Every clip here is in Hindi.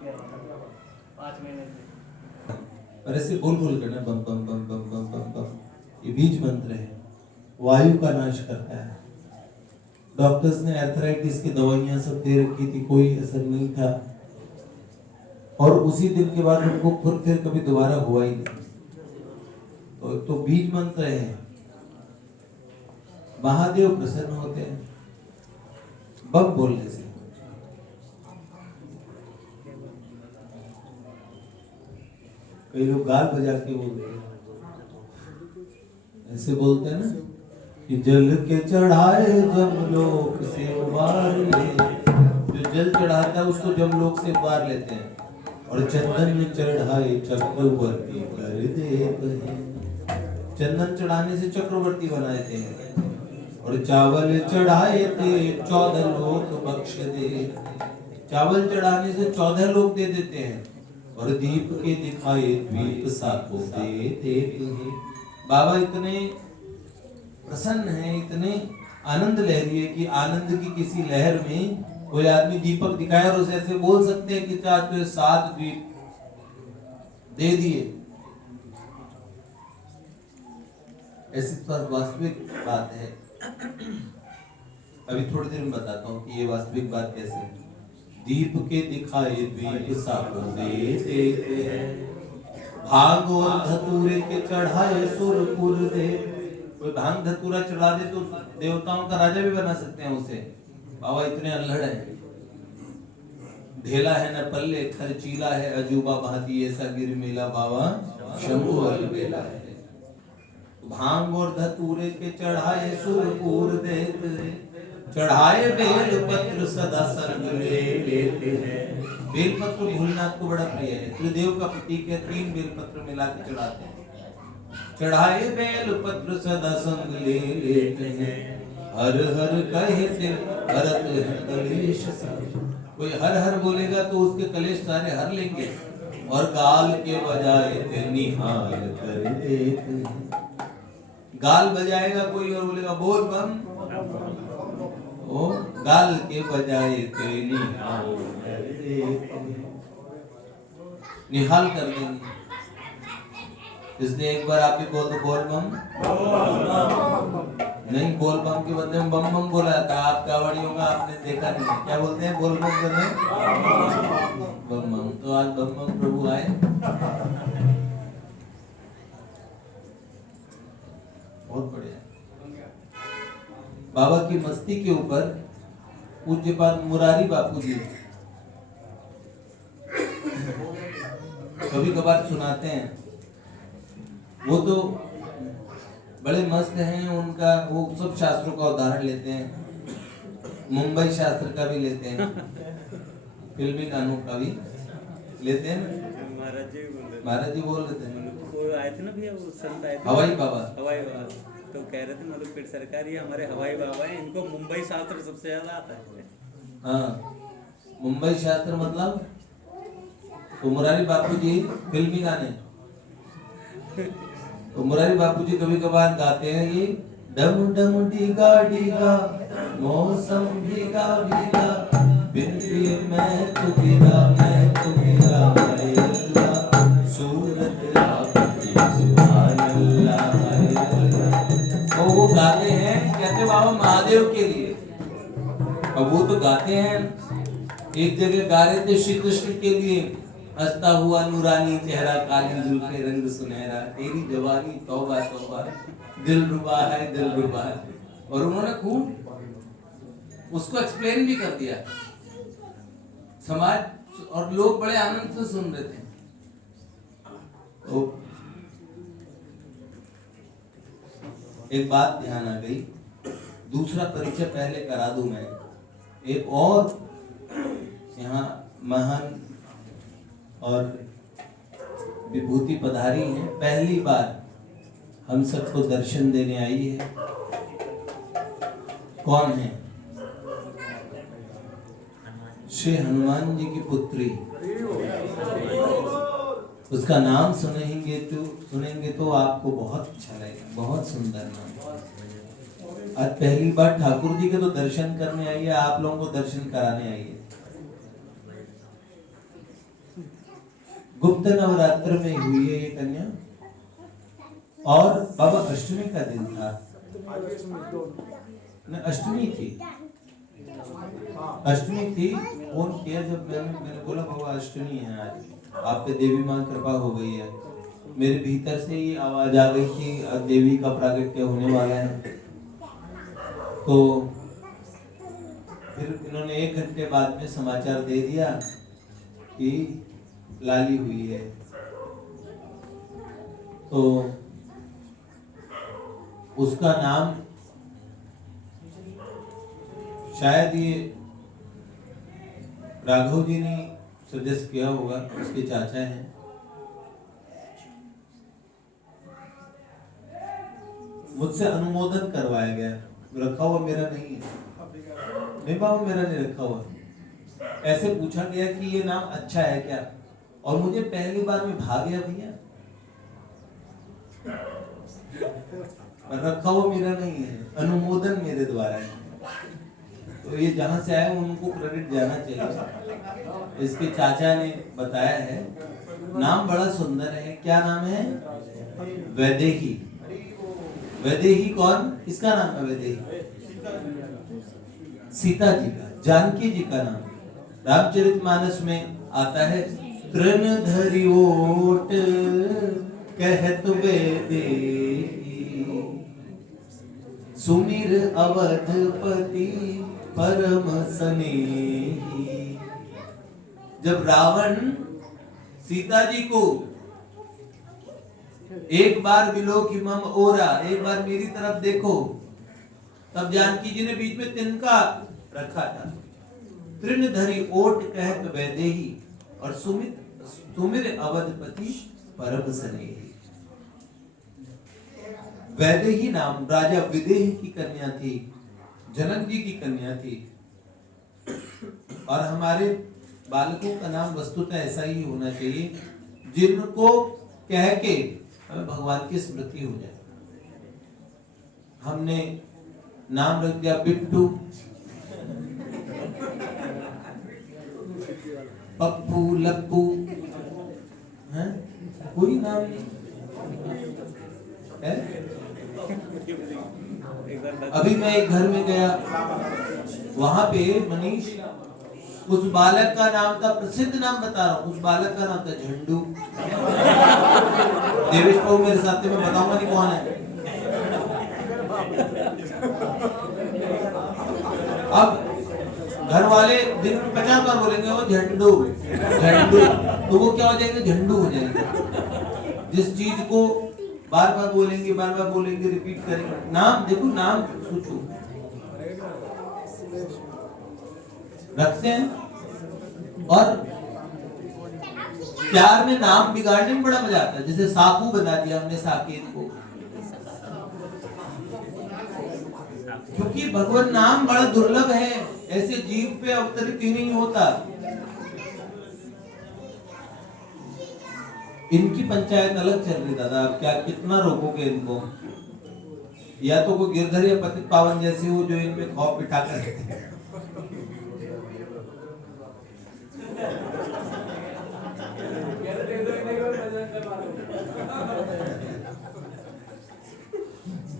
5 महीने से। और ऐसे बोल बोल करना बम बम बम बम बम बम बम, ये बीज मंत्र है, वायु का नाश करता है। डॉक्टर्स ने आर्थराइटिस की दवाइयां सब दे रखी थी, कोई असर नहीं था, और उसी दिन के बाद उनको खुद फिर कभी दोबारा हुआ ही नहीं। तो बीज मंत्र है, महादेव प्रसन्न होते हैं बम बोलने से। कई लोग गाल बजा के बोलते हैं, ऐसे बोलते हैं ना कि जल के चढ़ाए जमलोक से उबार ले, जो जल चढ़ाता है उसको जमलोक से उबार लेते हैं, और चंदन चढ़ाए चक्रवर्ती कर देते हैं, चंदन चढ़ाने से चक्रवर्ती बना देते हैं, और चावल चढ़ाए थे 14 लोक बख्श दे, चावल चढ़ाने से 14 लोग दे देते हैं, और दीप के दिखाए द्वीप सातों दे देते हैं। बाबा इतने प्रसन्न हैं, इतने आनंद लहरी है कि आनंद की किसी लहर में कोई आदमी दीपक दिखाए और उसे ऐसे बोल सकते हैं कि तुझे 7 द्वीप दे दिए। ऐसी तो वास्तविक बात है। अभी थोड़ी देर में बताता हूँ कि ये वास्तविक बात कैसे है। दीप के दिखाए द्वीप सातों दे देते हैं, भांग और धतूरे के चढ़ाए सुरपुर दे। कोई भांग धतूरा चढ़ा दे तो देवताओं का राजा भी बना सकते हैं उसे। बाबा इतने अल्हड़ है। ढेला है न पल्ले खर्चीला है, अजूबा भांति ऐसा गिर मेला, बाबा शंभु अलबेला है। भांग और धतूरे के चढ़ाए सुरपुर देते, चढ़ाए बेल पत्र सदा संग ले लेते हैं। बेल पत्र भोलेनाथ को बड़ा प्रिय है, त्रिदेव का प्रतीक है। 3 बेल पत्र मिला के चढ़ाते हैं। चढ़ाए बेल पत्र सदा संग ले लेते हैं, हर हर कहे से हरत है कलेश सारे। कोई हर हर बोलेगा तो उसके कलेश सारे हर लेंगे, और गाल के बजाए ते निहाल कर देते हैं। गाल बजाएगा कोई और बोलेगा बोल बम, ओ गाल के बजाए ते निहाल कर देते हैं, निहाल कर देंगे। इसलिए एक बार आप भी बोल दो बोल बम। नहीं, बोल बम के बदले में बम बम बोला था। आप कावड़ियों का आपने देखा नहीं है, क्या बोलते हैं बोल बम के बदले बम बम। तो आज बम बम प्रभु आए, बहुत बढ़िया। बाबा की मस्ती के ऊपर पूज्यपाद मुरारी बापू जी कभी कभार सुनाते हैं। वो तो बड़े मस्त हैं, उनका वो सब शास्त्रों का उदाहरण लेते हैं, मुंबई शास्त्र का भी लेते हैं, फिल्मी गानों का भी लेते हैं। महाराज जी बोल रहे थे, वो आए थे ना भैया, वो संत आए थे, हवाई बाबा तो कह रहे थे मधुपेट सरकार, ये हमारे हवाई बाबा हैं, इनको मुंबई शास्त्र सबसे ज्यादा आता है। हाँ, मुंबई शास्त्र मतलब तो मुरारी बापू जी फिल्मी गाने, तो मुरारी बापू जी कभी कभार गाते हैं ये डम डम डीगा डीगा मौसम भीगा भीगा, बिन प्रिय मैं तो गिरा हाय अल्लाह, सूरत आपकी सुभान अल्लाह हाय अल्लाह। तो वो गाते हैं, कहते बाबा महादेव के लिए। अब वो तो गाते हैं, एक जगह गा रहे थे श्री कृष्ण के लिए, हंसता हुआ नूरानी चेहरा, काली जुल्फे रंग सुनहरा, तेरी जवानी तौबा तौबा, दिल रुबा है दिल रुबा है। और उन्होंने खूब उसको एक्सप्लेन भी कर दिया समाज, और लोग बड़े आनंद से सुन रहे थे। तो एक बात ध्यान आ गई, दूसरा परिचय पहले करा दूं मैं। एक और यहाँ महान और विभूति पधारी है, पहली बार हम सबको दर्शन देने आई है। कौन है? श्री हनुमान जी की पुत्री। उसका नाम सुनेंगे तो आपको बहुत अच्छा लगेगा, बहुत सुंदर नाम। आज पहली बार ठाकुर जी के तो दर्शन करने आई है, आप लोगों को दर्शन कराने आई है। गुप्त नवरात्र में हुई है ये कन्या, और बाबा अष्टमी का दिन था, अष्टमी थी, अष्टमी थी। फोन किया जब मैंने बोला बाबा अष्टमी है आज, आप पे देवी मां कृपा हो गई है। मेरे भीतर से ये आवाज आ गई थी अब देवी का प्रागट्य होने वाला है। तो फिर इन्होंने 1 घंटे बाद में समाचार दे दिया कि लाली हुई है। तो उसका नाम शायद ये राघव जी ने सजेस्ट किया होगा, उसके चाचा हैं। मुझसे अनुमोदन करवाया गया, रखा हुआ मेरा नहीं है, नहीं बाबू मेरा नहीं रखा हुआ। ऐसे पूछा गया कि ये नाम अच्छा है क्या, और मुझे पहली बार में भाग गया भैया, पर रखा हुआ मेरा नहीं है, अनुमोदन मेरे द्वारा है। तो ये जहां से आए उनको क्रेडिट जाना चाहिए। इसके चाचा ने बताया है, नाम बड़ा सुंदर है। क्या नाम है? वैदेही। वैदेही कौन? किसका नाम है वैदेही? सीता जी का, जानकी जी का नाम। रामचरितमानस में आता है, तृण धरि ओट कहत वैदेही, सुमिर अवधपति परम स्नेही। जब रावण सीता जी को एक बार विलोकि मम ओरा, एक बार मेरी तरफ देखो, तब जानकी जी ने बीच में तिनका रखा था। तृण धरि ओट कहत वैदेही, और सुमिर अवधपति परम स्नेही। वैदेही नाम राजा विदेह की कन्या थी, जनक जी की कन्या थी। और हमारे बालकों का नाम वस्तुतः ऐसा ही होना चाहिए जिनको कह के हमें भगवान की स्मृति हो जाए। हमने नाम रख दिया बिट्टू, पप्पू, लप्पू, हैं? कोई नाम नहीं है। अभी मैं एक घर में गया, वहां पे मनीष, उस बालक का नाम था, प्रसिद्ध नाम बता रहा हूँ, उस बालक का नाम था झंडू। देवेश को मेरे साथ में बताऊंगा नहीं कौन है। अब घर वाले दिन में 50 बार बोलेंगे वो झंडू झंडू, तो वो क्या हो जाएगा? झंडू हो जाएगा। जिस चीज को बार बार बोलेंगे, रिपीट करेंगे। नाम देखो, नाम सोचो, रखते हैं। और प्यार में नाम बिगाड़ने में बड़ा मजा आता है। जैसे साकू बना दिया हमने साकेत को, क्योंकि भगवान नाम बड़ा दुर्लभ है, ऐसे जीव पे अवतरित ही नहीं होता। इनकी पंचायत अलग चल रही दादा, अब क्या कितना रोकोगे इनको? या तो कोई गिरधर या पतित पावन जैसे हो जो इनमें खौफ बिठा कर रखते हैं।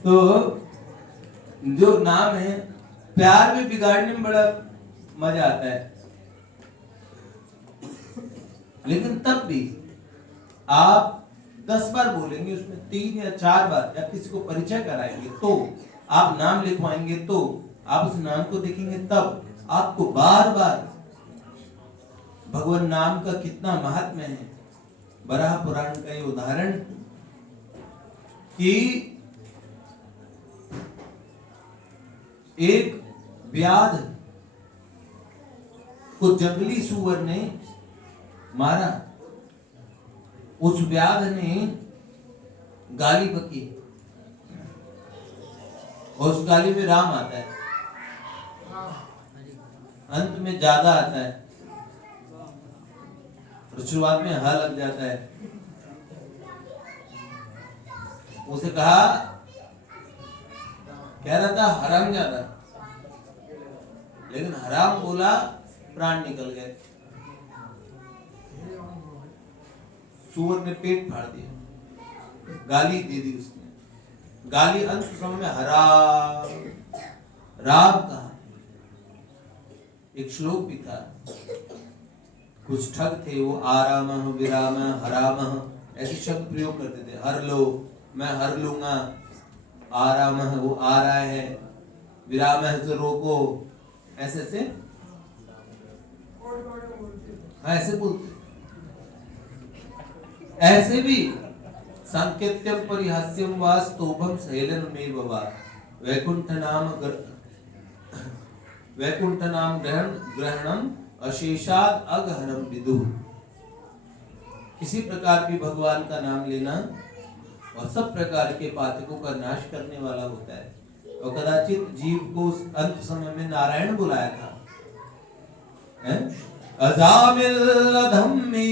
तो जो नाम है, प्यार में बिगाड़ने में बड़ा मजा आता है। लेकिन तब भी आप 10 बार बोलेंगे, उसमें 3 या 4 बार, या किसी को परिचय कराएंगे तो, आप नाम लिखवाएंगे तो, आप उस नाम को देखेंगे तब आपको बार बार भगवान नाम का कितना महात्म्य है। बराह पुराण का ये उदाहरण कि एक व्याध को जंगली सुअर ने मारा। उस व्याध ने गाली बकी, और उस गाली में राम आता है, अंत में ज्यादा आता है, और शुरुआत में हा लग जाता है। उसे कहा, कह रहा था हराम ज्यादा, लेकिन हराम बोला, प्राण निकल गए। सुअर ने पेट फाड़ दिया, गाली दे दी उसने। गाली अंत समय में हराम राम कहा। एक श्लोक भी था, कुछ ठग थे वो आराम विराम हराम ऐसे शब्द प्रयोग करते थे। हर लो, मैं हर लूंगा। आराम वो आ रहा है, विराम है तो रोको, ऐसे ऐसे ऐसे बोलते। ऐसे भी सांकेत्यम परिहास्यम वा स्तोभम सहेलन में बवा वैकुंठ नाम ग्रहणम अशेषाद अगहनम विदु। किसी प्रकार भी भगवान का नाम लेना और सब प्रकार के पातकों का नाश करने वाला होता है। और कदाचित जीव को उस अंत समय में नारायण बुलाया था, अजामिल धम्मे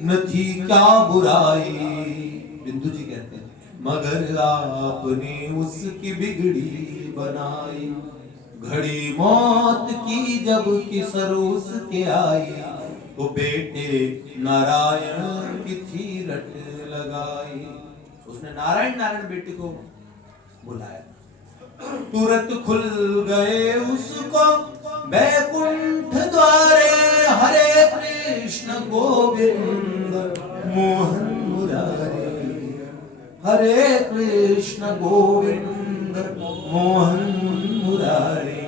न थी क्या बुराई, बिंदु जी कहते हैं, मगर आपने उसकी बिगड़ी बनाई। घड़ी मौत की जब कि सरोस के आई, वो बेटे नारायण की थी रट लगाई। उसने नारायण नारायण बेटे को बुलाया, तुरंत खुल गए उसको बैकुंठ द्वारे। हरे कृष्ण गोविंद मोहन मुरारे, हरे कृष्ण गोविंद मोहन मुरारे।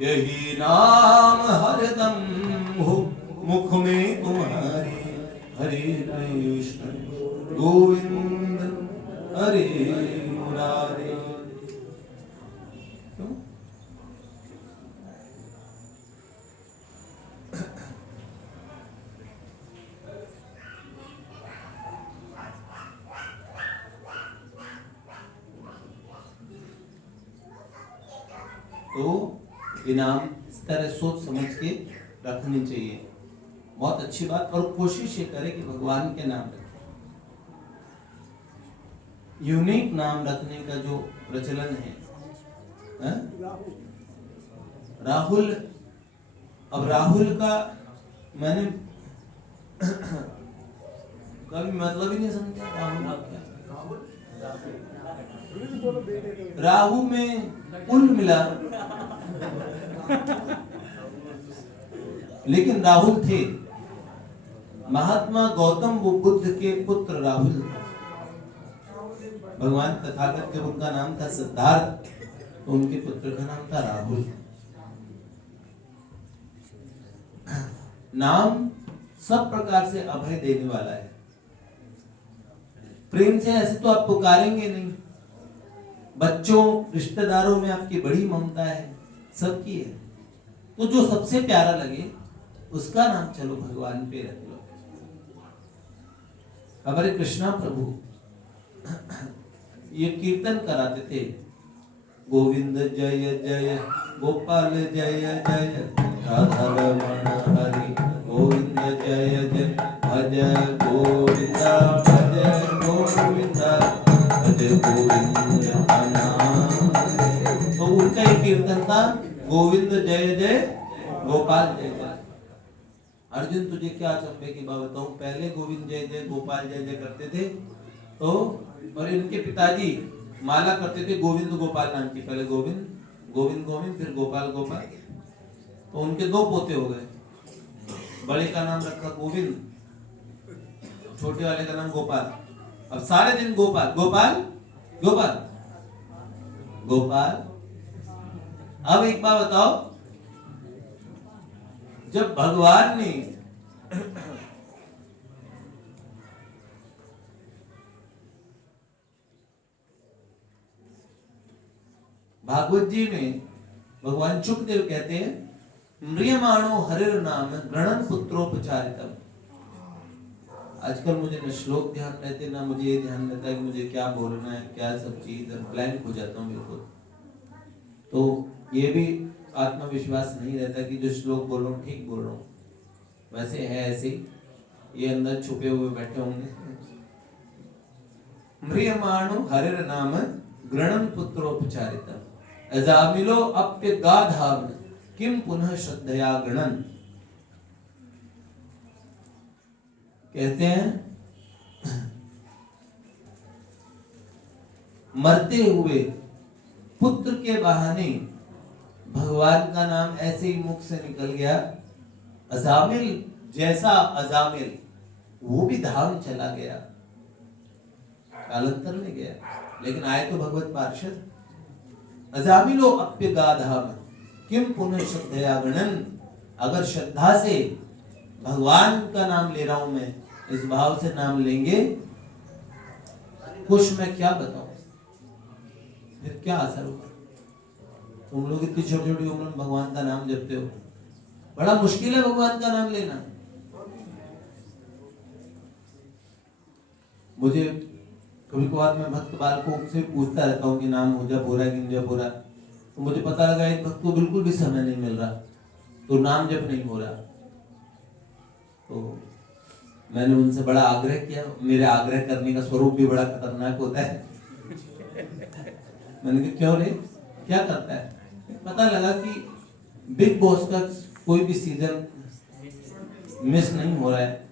यही नाम हरदम हो मुख में तुम्हारे। हरे कृष्ण गोविंद हरे मुरारे। तो इनाम इस तरह सोच समझ के रखनी चाहिए, बहुत अच्छी बात। और कोशिश ये करें कि भगवान के नाम रखें। यूनिक नाम रखने का जो प्रचलन है, राहुल। अब राहुल का मैंने कभी मतलब ही नहीं समझा। राहु में उल मिला, लेकिन राहुल थे। महात्मा गौतम बुद्ध के पुत्र राहुल। भगवान तथागत जब उनका नाम था सिद्धार्थ, तो उनके पुत्र का नाम था राहुल। नाम सब प्रकार से अभय देने वाला है। प्रेम से ऐसे तो आप पुकारेंगे नहीं, बच्चों रिश्तेदारों में आपकी बड़ी ममता है, सबकी है, तो जो सबसे प्यारा लगे उसका नाम चलो भगवान पे रख लो। हमारे कृष्णा प्रभु ये कीर्तन कराते थे, गोविंद जय जय गोपाल जय जय राधा रमण हरि गोविंद जय जय भज गोविंदा भज गोविंदा भज गोविंदा। तो उनका ही कीर्तन था, गोविंद जय जय गोपाल जय जय। अर्जुन तुझे क्या चंबे की बात बताऊं, पहले गोविंद जय जय गोपाल जय जय करते थे, तो और इनके पिताजी माला करते थे गोविंद गोपाल नाम की, पहले गोविंद गोविंद गोविंद फिर गोपाल गोपाल। तो उनके दो पोते हो गए, बड़े का नाम रखा गोविंद, छोटे वाले का नाम गोपाल। अब सारे दिन गोपाल गोपाल गोपाल गोपाल। अब एक बात बताओ, जब भगवान ने भागवत जी में भगवान शुकदेव कहते हैं, म्रियमाणो हरिर नाम गणन पुत्रोपचारितम। आजकल मुझे न श्लोक ध्यान रहते, ना मुझे ये ध्यान रहता है कि मुझे क्या बोलना है, क्या सब चीज, ब्लैंक हो जाता हूँ बिल्कुल। तो ये भी आत्मविश्वास नहीं रहता कि जो श्लोक बोल रहा हूँ ठीक बोल रहा हूँ, वैसे है ऐसे ये अंदर छुपे हुए बैठे होंगे। म्रियमाणो हरिर नाम गणन पुत्रोपचारितम अजामिलो अप्य गाधाम किम पुनः श्रद्धया गणन। कहते हैं मरते हुए पुत्र के बहाने भगवान का नाम ऐसे ही मुख से निकल गया। अजामिल जैसा अजामिल वो भी धाम चला गया, कालांतर में गया, लेकिन आए तो भगवत पार्षद। अजामिलो अप्य गाधाम किम पुनः श्रद्धया गणन। अगर श्रद्धा से भगवान का नाम ले रहा हूं मैं, इस भाव से नाम लेंगे, कुछ मैं क्या बताऊं, फिर क्या असर होगा। तुम लोग इतनी छोटी छोटी उम्र में भगवान का नाम जपते हो, बड़ा मुश्किल है भगवान का नाम लेना। मुझे कभी कभार मैं भक्त बालकों से पूछता रहता हूँ कि नाम हो जा पूरा कि नहीं पूरा, तो मुझे पता लगा एक भक्त को बिल्कुल भी समय नहीं मिल रहा, तो नाम जप नहीं हो रहा। तो मैंने उनसे बड़ा आग्रह किया। मेरे आग्रह करने का स्वरूप भी बड़ा खतरनाक होता है। मैंने कहा क्यों रे, क्या करता है? पता लगा कि बिग बॉस का कोई भी सीजन मिस नहीं हो रहा है।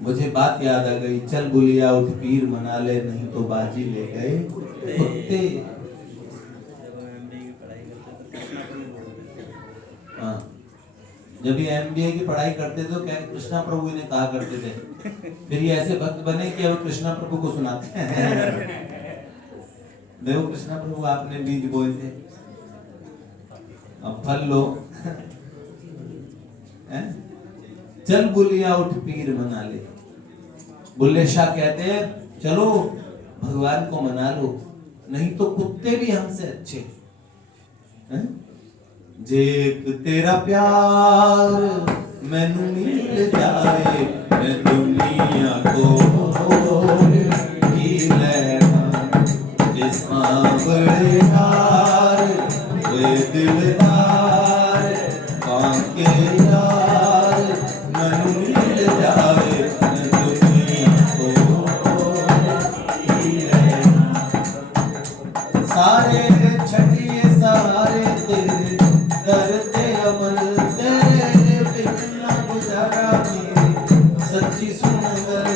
मुझे बात याद आ गई, चल बुलिया उठ पीर मना ले, नहीं तो बाजी ले गए कुत्ते। हाँ, जब ये MBA की पढ़ाई करते थे तो क्या कृष्णा प्रभु इन्हें कहा करते थे, फिर ये ऐसे भक्त बने कि अब कृष्णा प्रभु को सुनाते हैं। देखो कृष्णा प्रभु आपने बीज बोए थे, अब फल लो। चल बुलिया उठ पीर मना ले। बुल्ले शाह कहते हैं चलो भगवान को मना लो, नहीं तो कुत्ते भी हमसे अच्छे। जे तेरा प्यार मैनू मिल जाए, मैं दुनिया को ही लेना। जिस बड़े हार वे दिलदार बांके यार, मैनू मिल जाए, मैं दुनिया को ही लेना। सारे छठिए सहारे तेरे करते अमल, तेरे बिना गुजारा मेरी सच्ची सुनगर।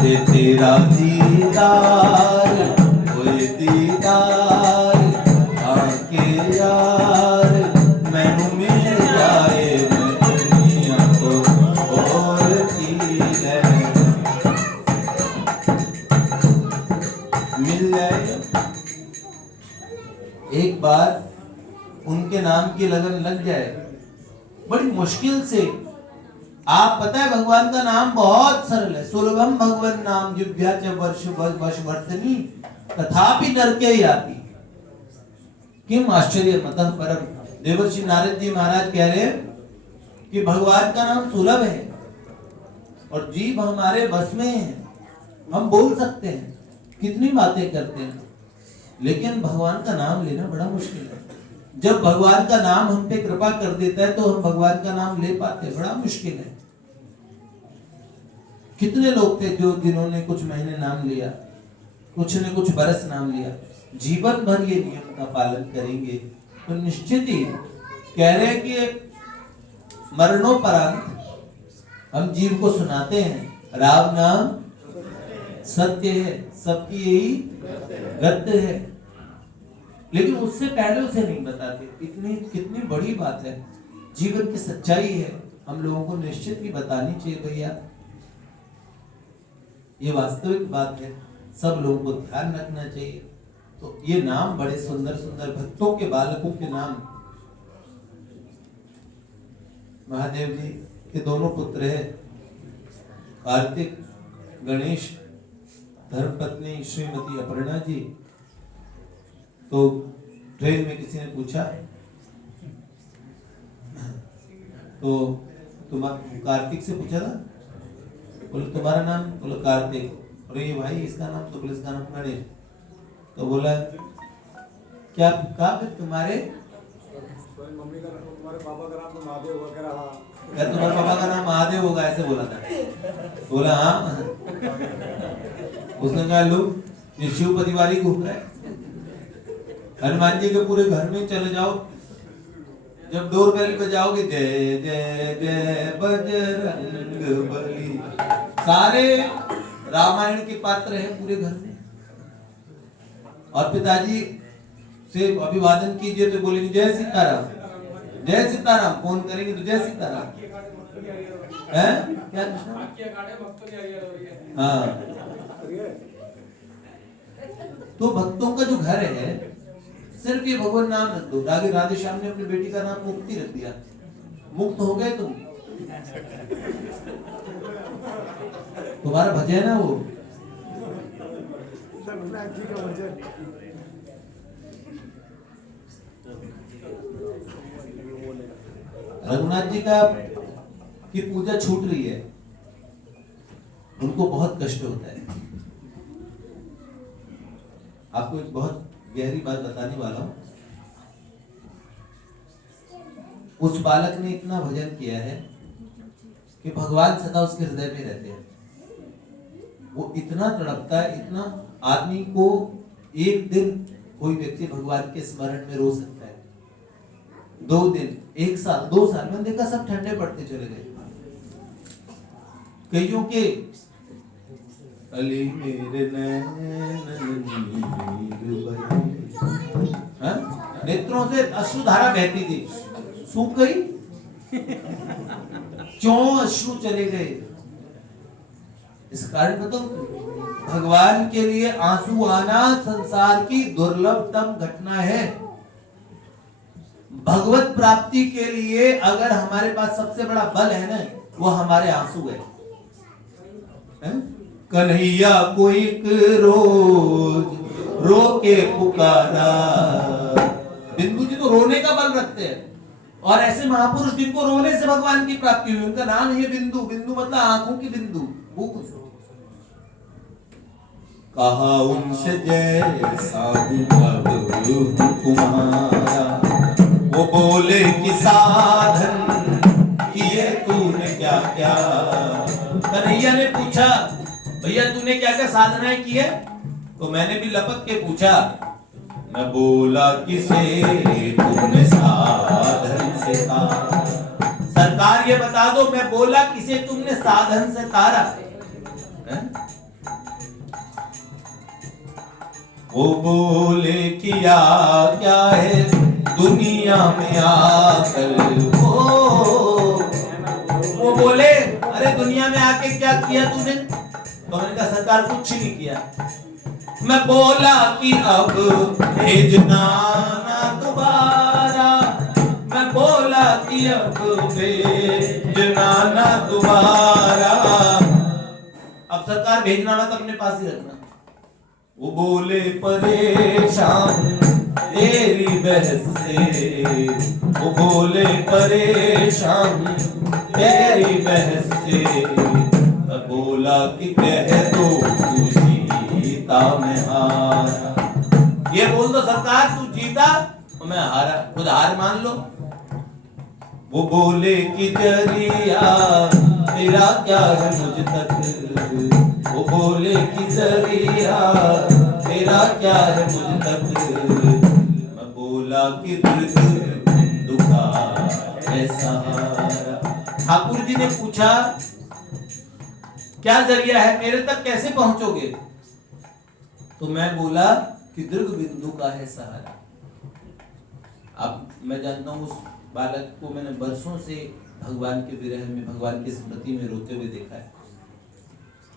जे तेरा दीदार कोई दीदार आके यार, मैनू मिल जाए, मैं दुनिया को और की है मिल जाए। एक बार उनके नाम की लगन लग जाए, बड़ी मुश्किल से। आप पता है भगवान का नाम बहुत सरल है। सुलभम भगवान नाम जिभ्या च वर्ष वर्षवर्धनी तथापि नरके याति। किम आश्चर्य मतः परम। देवर्षि नारद जी महाराज कह रहे कि भगवान का नाम सुलभ है और जीभ हमारे बस में है, हम बोल सकते हैं, कितनी बातें करते हैं, लेकिन भगवान का नाम लेना बड़ा मुश्किल है। जब भगवान का नाम हम पे कृपा कर देता है तो हम भगवान का नाम ले पाते हैं, बड़ा मुश्किल है। कितने लोग थे जो जिन्होंने कुछ महीने नाम लिया, कुछ ने कुछ बरस नाम लिया, जीवन भर ये नियम का पालन करेंगे तो निश्चित ही कह रहे कि मरणोपरांत हम जीव को सुनाते हैं राम नाम सत्य है, सबकी यही गत्य है, लेकिन उससे पहले उसे नहीं बताते। इतनी कितनी बड़ी बात है, जीवन की सच्चाई है, हम लोगों को निश्चित ही बतानी चाहिए भैया। ये वास्तविक बात है, सब लोगों को ध्यान रखना चाहिए। तो ये नाम बड़े सुंदर सुंदर भक्तों के बालकों के नाम। महादेव जी के दोनों पुत्र है, कार्तिक, गणेश, धर्मपत्नी श्रीमती अपर्णा जी। तो ट्रेन में किसी ने पूछा तो कार्तिक से पूछा था, बोले तुम्हारा नाम? बोला कार्तिक। अरे ये भाई इसका नाम? तो बोले इसका नाम गणेश। तो बोला क्या कहा फिर तुम्हारे? मम्मी का तुम्हारे पापा का नाम तो महादेव वगैरह। क्या तुम्हारे पापा का नाम महादेव होगा? ऐसे बोला था। बोला हाँ। उसने कहा लो ये शिव परिवार ही घूम रहा है। हनुमान जी के पूरे घर में चले जाओ, जब डोरबेल बजाओगे जय जय जय बजरंग बली, सारे रामायण के पात्र हैं पूरे घर में। और पिताजी से अभिवादन कीजिए तो बोलेंगे जय सीताराम, जय सीताराम। फोन करेंगे तो जय सीताराम है क्या? हाँ, तो भक्तों का जो घर है, सिर्फ ये भगवान नाम रख दो। राधे राधे श्याम ने अपनी बेटी का नाम मुक्ति रख दिया, मुक्त हो गए तुम। तुम्हारा भजन है ना वो। रघुनाथ जी का की पूजा छूट रही है, उनको बहुत कष्ट होता है। आपको एक बहुत गहरी बात बताने वाला हूं। उस बालक ने इतना भजन किया है कि भगवान सदा उसके हृदय में रहते हैं। वो इतना तड़पता है, इतना आदमी को एक दिन कोई व्यक्ति भगवान के स्मरण में रो सकता है, 2 दिन, 1 साल, 2 साल। मैंने देखा सब ठंडे पड़ते चले गए। कईयों के अली मेरे नेत्रों से अश्रुधारा बहती थी, सूख गई। क्यों अश्रु चले गए? इस कारण बताओ, भगवान के लिए आंसू आना संसार की दुर्लभतम घटना है। भगवत प्राप्ति के लिए अगर हमारे पास सबसे बड़ा बल है ना, वो हमारे आंसू है। कन्हैया को एक रोज रो के पुकारा। बिंदु जी तो रोने का बल रखते हैं, और ऐसे महापुरुष जिनको रोने से भगवान की प्राप्ति हुई, उनका नाम है बिंदु। बिंदु मतलब आंखों की बिंदु। कहा उनसे जैसा तुम्हारा, वो बोले कि साधन किए तूने क्या क्या। कन्हैया ने पूछा, भैया तूने क्या क्या साधनाएं की है? तो मैंने भी लपक के पूछा, मैं बोला किसे तूने साधन से तारा। सरकार ये बता दो, मैं बोला किसे तुमने साधन से तारा? वो बोले किया क्या है दुनिया में आकर। वो बोले अरे दुनिया में आके क्या किया तूने? तो मैंने कहा सरकार कुछ नहीं किया। मैं बोला कि अब भेजना ना दोबारा। मैं बोला कि अब भेजना ना दोबारा। अब सरकार भेजना मत, अपने पास ही रखना। वो बोले परेशान तेरी बहस से। वो बोले परेशान तेरी बहस से। मैं बोला कि कह दो तू जीता मैं हारा। ये बोल दो सरकार तू जीता और मैं हारा, खुद हार मान लो। वो बोले कि जरिया तेरा क्या है मुझ तक। वो बोले कि जरिया तेरा क्या है मुझ तक। मैं बोला कि बिंदु का है सहारा। ठाकुर जी ने पूछा क्या जरिया है, मेरे तक कैसे पहुंचोगे? तो मैं बोला कि दीर्घ बिंदु का है सहारा। अब मैं जानता हूं उस बालक को मैंने बरसों से भगवान के विरह में, भगवान की स्मृति में रोते हुए देखा है।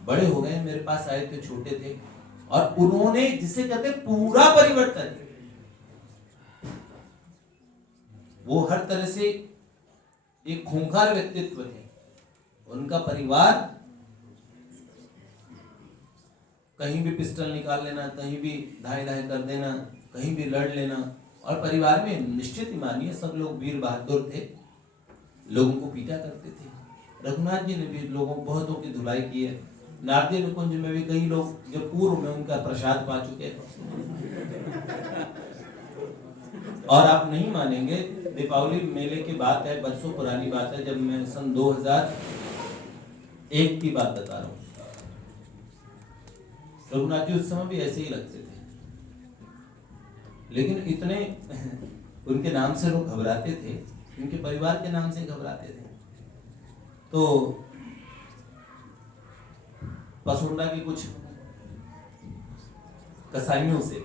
बड़े हो गए, मेरे पास आए थे, छोटे थे, और उन्होंने जिसे कहते पूरा परिवर्तन। वो हर तरह से एक खूंखार व्यक्तित्व थे। उनका परिवार कहीं भी पिस्टल निकाल लेना, कहीं भी धाए धाए कर देना, कहीं भी लड़ लेना, और परिवार में निश्चित ही मानिए सब लोग वीर बहादुर थे, लोगों को पीटा करते थे। रघुनाथ जी ने भी लोगों बहुतों की धुलाई की है। नारदी निकुंज में भी कई लोग जो पूर्व में उनका प्रसाद पा चुके हैं। और आप नहीं मानेंगे, दीपावली मेले की बात है, बरसों पुरानी बात है, जब मैं सन 2001 की बात बता रहा हूँ। रघुनाथ जी उस समय भी ऐसे ही लगते थे, लेकिन इतने उनके नाम से लोग घबराते थे, उनके परिवार के नाम से घबराते थे। तो पसुंडा की कुछ कसाईयों से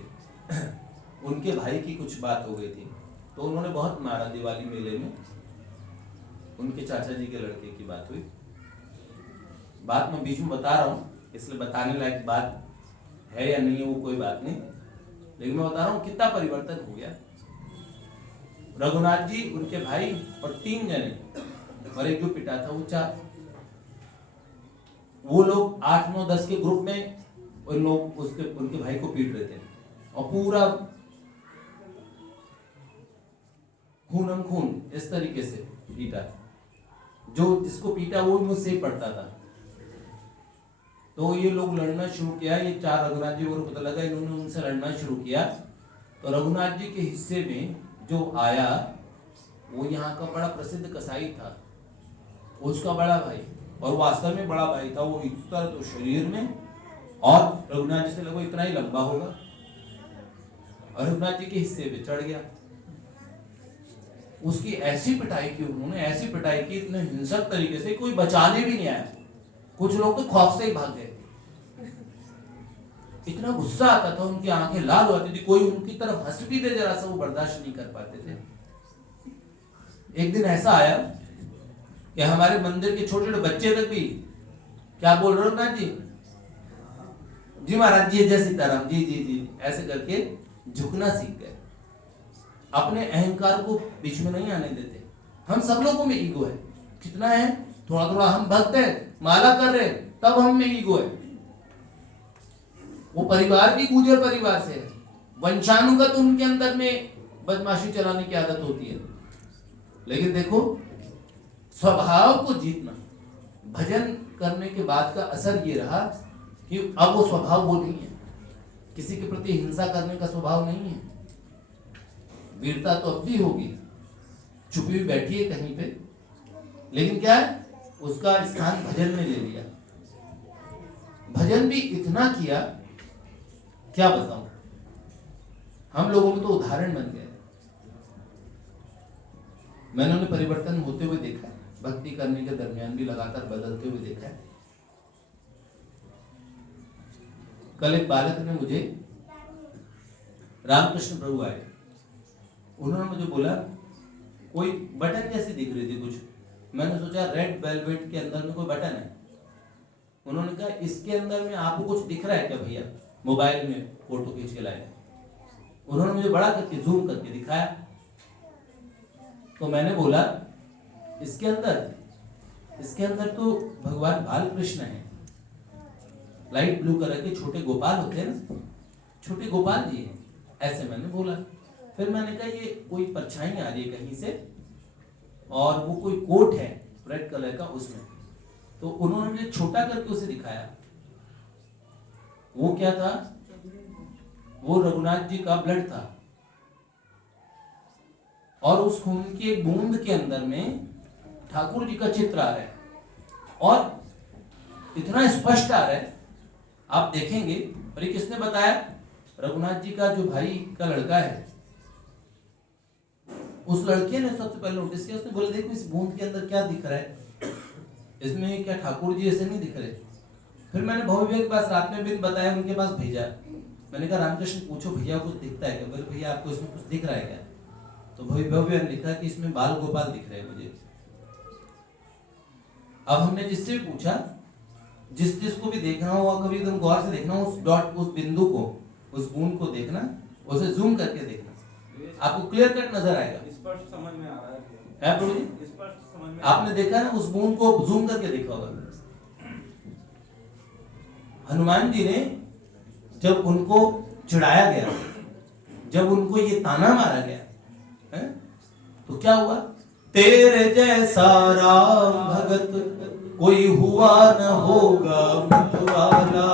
उनके भाई की कुछ बात हो गई थी, तो उन्होंने बहुत मारा। दिवाली मेले में उनके चाचा जी के लड़के की बात हुई। बात मैं बीच में बता रहा हूँ, इसलिए बताने लायक बात है या नहीं है वो कोई बात नहीं, लेकिन मैं बता रहा हूँ कितना परिवर्तन हो गया। रघुनाथ जी, उनके भाई और 3 जने और एक जो पिता था वो 4, वो लोग 8, 9, 10 के ग्रुप में उन लोग उनके भाई को पीट रहे थे और पूरा खूनम खून इस तरीके से पीटा। जो जिसको पीटा वो मुझसे ही पड़ता था। तो ये लोग लड़ना शुरू किया। ये 4 रघुनाथ जी को पता लगा, इन्होंने उनसे लड़ना शुरू किया। तो रघुनाथ जी के हिस्से में जो आया वो यहाँ का बड़ा प्रसिद्ध कसाई था, उसका बड़ा भाई, और वास्तव में बड़ा भाई था। वो इतना तो शरीर में और रघुनाथ जी से लगभग इतना ही लंबा होगा, और रघुनाथ जी के हिस्से पे चढ़ गया। उसकी ऐसी पिटाई की उन्होंने, ऐसी पिटाई की इतने हिंसक तरीके से, कोई बचाने भी नहीं आया। कुछ लोग तो खौफ से ही भाग गए। इतना गुस्सा आता था, उनकी आंखें लाल हो जाती थी, कोई उनकी तरफ हंस भी दे जरा सा वो बर्दाश्त नहीं कर पाते थे। एक दिन ऐसा आया कि हमारे मंदिर के छोटे छोटे बच्चे तक भी क्या बोल रहे हो ना जी, जी महाराज जी जय सीताराम, जी जी जी ऐसे करके झुकना सीख गए। अपने अहंकार को बीच में नहीं आने देते। हम सब लोगों में ईगो है, कितना है, थोड़ा थोड़ा। हम भक्त है, माला कर रहे, तब हम में ईगो है। वो परिवार भी गुर्जर परिवार से है, वंशानुगत उनके अंदर में बदमाशी चलाने की आदत होती है। लेकिन देखो, स्वभाव को जीतना, भजन करने के बाद का असर ये रहा कि अब वो स्वभाव वो नहीं है, किसी के प्रति हिंसा करने का स्वभाव नहीं है। वीरता तो अब भी होगी, छुपी हुई बैठी है कहीं पे, लेकिन क्या है, उसका स्थान भजन में ले लिया। भजन भी इतना किया, क्या बताऊं, हम लोगों में तो उदाहरण बन गए। मैंने उन्हें परिवर्तन होते हुए देखा है, भक्ति करने के दरमियान भी लगातार बदलते हुए देखा है। कल एक बालक ने मुझे, रामकृष्ण प्रभु आए, उन्होंने मुझे बोला कोई बटन जैसी दिख रही थी कुछ। मैंने सोचा रेड वेलवेट के अंदर में कोई बटन है। उन्होंने कहा इसके अंदर में आपको कुछ दिख रहा है क्या भैया, मोबाइल में फोटो खींच के लाए। उन्होंने मुझे बड़ा करके जूम करके दिखाया। तो मैंने बोला इसके अंदर तो भगवान बालकृष्ण है, लाइट ब्लू कलर के छोटे गोपाल होते हैं ना, छोटे गोपाल जी हैं, ऐसे मैंने बोला। फिर मैंने कहा ये कोई परछाई आ रही है कहीं से, और वो कोई कोट है रेड कलर का उसमें। तो उन्होंने मुझे छोटा करके उसे दिखाया। वो क्या था, वो रघुनाथ जी का ब्लड था, और उस खून की एक बूंद के अंदर में ठाकुर जी का चित्र आ रहा है, और इतना स्पष्ट आ रहा है, आप देखेंगे। और ये किसने बताया, रघुनाथ जी का जो भाई का लड़का है, उस लड़के ने सबसे पहले नोटिस किया। उसने बोला देखो इस बूंद के अंदर क्या दिख रहा है, इसमें क्या ठाकुर जी ऐसे नहीं दिख रहे। फिर मैंने भव्य के पास रात में भी बताया, उनके पास भेजा। मैंने कहा रामकृष्ण पूछो भैया कुछ दिखता है क्या। बोले भैया आपको इसमें कुछ दिख रहा है क्या। तो भव्य ने लिखा कि इसमें बाल गोपाल दिख रहे हैं मुझे। अब हमने जिससे भी पूछा, जिसको भी देखना हो, कभी एकदम गौर से देखना, उस डॉट, उस बिंदु को, उस बूंद को देखना, उसे जूम करके देखना, आपको क्लियर कट नजर आएगा। स्पष्ट समझ में आ रहा है प्रभु जी, स्पष्ट समझ में आपने देखा ना, उस बूंद को जूम करके देखा होगा। हनुमान जी ने जब उनको चिढ़ाया गया, जब उनको ये ताना मारा गया है, तो क्या हुआ, तेरे जैसा राम भगत कोई हुआ न होगा मतवाला,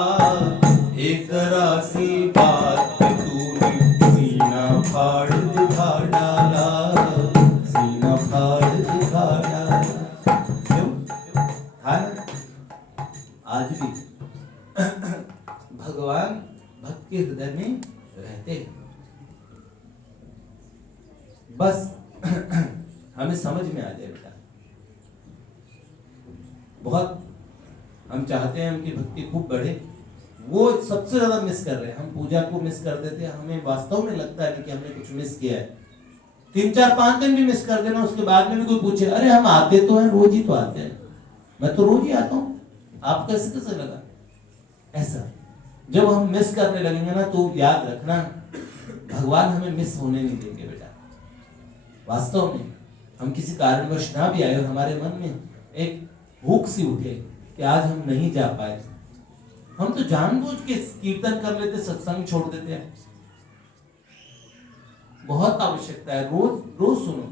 एक जरा सी बात पे तूने सीना फाड़ दिखा डाला, सीना फाड़ दिखा डाला। क्यों था ना? आज भी भगवान भक्त के हृदय में रहते हैं। बस हमें समझ में आ जाए बेटा। बहुत हम चाहते हैं उनकी भक्ति खूब बढ़े, वो सबसे ज्यादा मिस कर रहे हैं। हम पूजा को मिस कर देते हैं, हमें वास्तव में लगता है कि हमने कुछ मिस किया है। 3-4-5 दिन भी मिस कर देना, उसके बाद में भी कोई पूछे अरे हम आते तो हैं, रोज ही तो आते हैं, मैं तो रोज ही आता हूँ, आप कैसे लगा? ऐसा जब हम मिस करने लगेंगे ना, तो याद रखना भगवान हमें मिस होने नहीं देंगे बेटा। वास्तव में हम किसी कारणवश ना भी आए और हमारे मन में एक भूख सी उठे कि आज हम नहीं जा पाए, हम तो जानबूझ के कीर्तन कर लेते, सत्संग छोड़ देते हैं। बहुत आवश्यकता है, रोज रोज सुनो।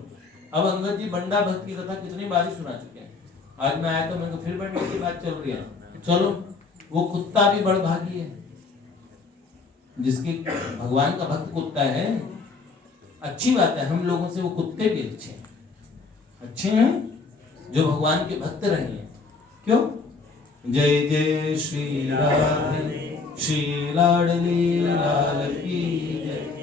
अब अंगद जी बंडा भक्त की कथा कितनी बार ही सुना चुके हैं। आज मैं आया तो मेरे को फिर बंडे की बात चल रही है। चलो, वो कुत्ता भी बड़ भागी है जिसके भगवान का भक्त कुत्ता है। अच्छी बात है, हम लोगों से वो कुत्ते भी अच्छे हैं जो भगवान के भक्त रहे हैं। क्यों? जय जय श्री राधे, श्री लाडली लाल की जय।